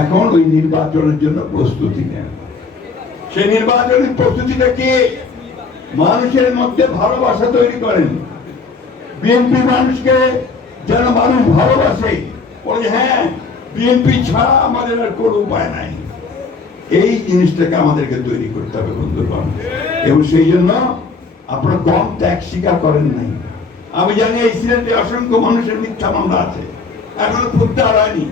এখন ওই নির্বাচনের জন্য প্রস্তুতি নেন। সেই নির্বাচনের প্রস্তুতিটা কি? মানুষের মধ্যে ভালোবাসা তৈরি করেন। বিএনপি মানুষকে যেন মানুষ ভালোবাসে, বলে হ্যাঁ বিএনপি ছাড়া আমাদের আর কোনো উপায় নাই। এই জিনিসটাকে আমাদেরকে তৈরি করতে হবে বন্ধুগণ। এবং সেই জন্য আপনারা কম ত্যাগ স্বীকার করেন নাই। আমি জানি এই সিলেটে অসংখ্য মানুষের মিথ্যা মামলা আছে, এখনো প্রত্যাহার হয়নি।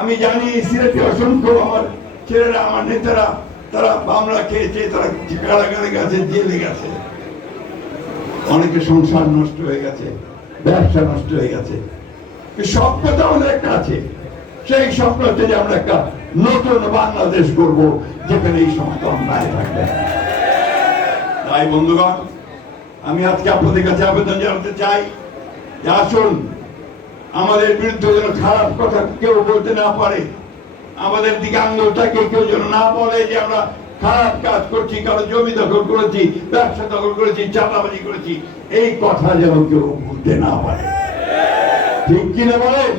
আমি জানি এই সিলেটে অসংখ্য আমার ছেলেরা, আমার নেতারা, তারা মামলা খেয়েছে, তারা কারাগারে গেছে, জেলে গেছে। অনেকে সংসার নষ্ট হয়ে গেছে, ব্যবসা নষ্ট হয়ে গেছে। স্বপ্নটা আমাদের একটা আছে, সেই স্বপ্ন হচ্ছে যে আমরা একটা নতুন বাংলাদেশ করব, যেখানে এই সমস্ত অন্যায় থাকবে। তাই বন্ধুগণ, আমি আজকে আপনাদের কাছে আবেদন জানাতে চাই যে আসুন, আমাদের বিরুদ্ধে যেন খারাপ কথা কেউ বলতে না পারে, আমাদের দিকে আঙুলটাকে কেউ যেন না বলে যে আমরা খারাপ কাজ করছি, কারো জমি দখল করেছি, ব্যবসা দখল করেছি, চাঁদাবাজি করেছি, এই কথা যেন কেউ বলতে না পারে। ঠিক কিনা বলেন?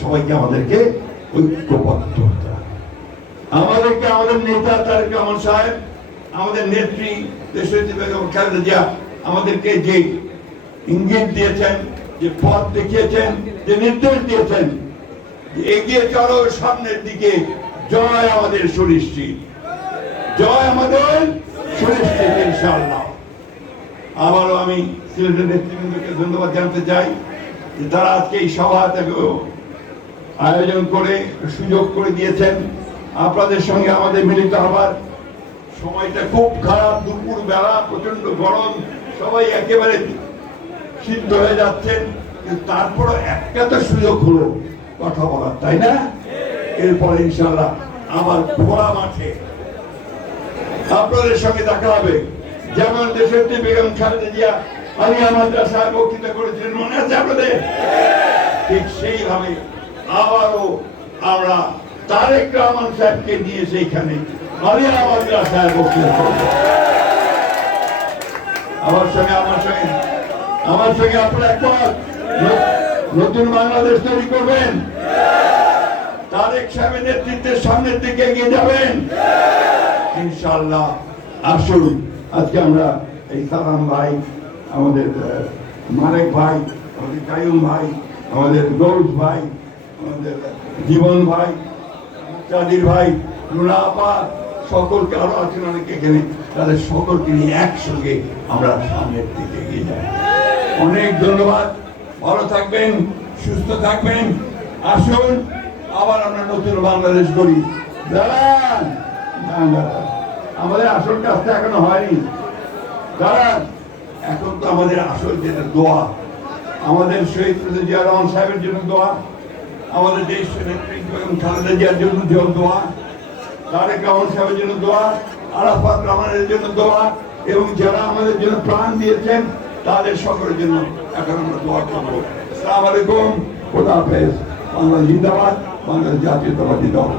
সবাইকে আমাদেরকে ঐক্যবদ্ধ হতে হবে। আমাদেরকে আমাদের নেতা তারেক রহমান সাহেব, আমাদের নেত্রী দেশনেত্রী বেগম খালেদা জিয়া আমাদেরকে যে ইঙ্গিত দিয়েছেন, যে পথ দেখিয়েছেন, যে নির্দেশ দিয়েছেন, এগিয়ে চলো সামনের দিকে, জয় আমাদের সুনিশ্চিত, জয় আমাদের সুনিশ্চিত ইনশাআল্লাহ। আবারও আমি সিলেটের নেতৃবৃন্দকে ধন্যবাদ জানাতে চাই যে তারা আজকে এই সভাটাকে আয়োজন করে সুযোগ করে দিয়েছেন আপনাদের সঙ্গে আমাদের মিলিত হবার। সময়টা খুব খারাপ, দুপুর বেলা, প্রচন্ড গরম, সবাই একেবারে সিদ্ধ হয়ে যাচ্ছেন, কিন্তু তারপরে একটা তো সুযোগ হলো কথা বলার, তাই না? এরপরে ইনশাআল্লাহ আবার খোলা মাঠে আপনাদের সঙ্গে দেখা হবে। যেমন দেশনেত্রী বেগম খালেদা জিয়া আলিয়া মাদ্রাসায় বক্তৃতা করেছিলেন, মনে আছে আপনাদের? ঠিক সেইভাবে আবারও আমরা তারেক রহমান সাহেবকে নিয়ে সেইখানে আলিয়া মাদ্রাসায় বক্তৃতা করব। আমার সঙ্গে আপনারা একবার নতুন বাংলাদেশ তৈরি করবেন, তারেক সাহেবের নেতৃত্বে সামনের দিকে এগিয়ে যাবেন ইনশাআল্লাহ। আসুন, আজকে আমরা এই সালাম ভাই, আমাদের মানিক ভাই, আমাদের কাইয়ুম ভাই, আমাদের গৌস ভাই, আমাদের জীবন ভাই, চাঁদির ভাই, রুনা আপা, সকলকে আরো আছেন অনেকে এখানে, তাদের সকলকে নিয়ে একসঙ্গে আমরা সামনের দিকে এগিয়ে যাই। অনেক ধন্যবাদ, ভালো থাকবেন, সুস্থ থাকবেন। আসুন আবার আমরা নতুন বাংলাদেশ করি। দাঁড়ান, আমাদের আসল কাজটা এখনো হয়নি। দাঁড়ান, এখন তো আমাদের আসল যেটা দোয়া, আমাদের শহীদ প্রেসিডেন্ট জিয়া রহমান সাহেবের জন্য দোয়া, আমাদের দেশ নেত্রী বেগম খালেদা জিয়ার জন্য দোয়া, তারেক রহমান সাহেবের জন্য দোয়া, আরাফাত রহমানের জন্য দোয়া, এবং যারা আমাদের জন্য প্রাণ দিয়েছেন তাদের সকলের জন্য এখন আমরা দোয়া করবো। আসসালামু আলাইকুম, খোদা হাফেজ। বাংলাদেশ জিন্দাবাদ, বাংলাদেশ জাতীয়তাবাদী দল।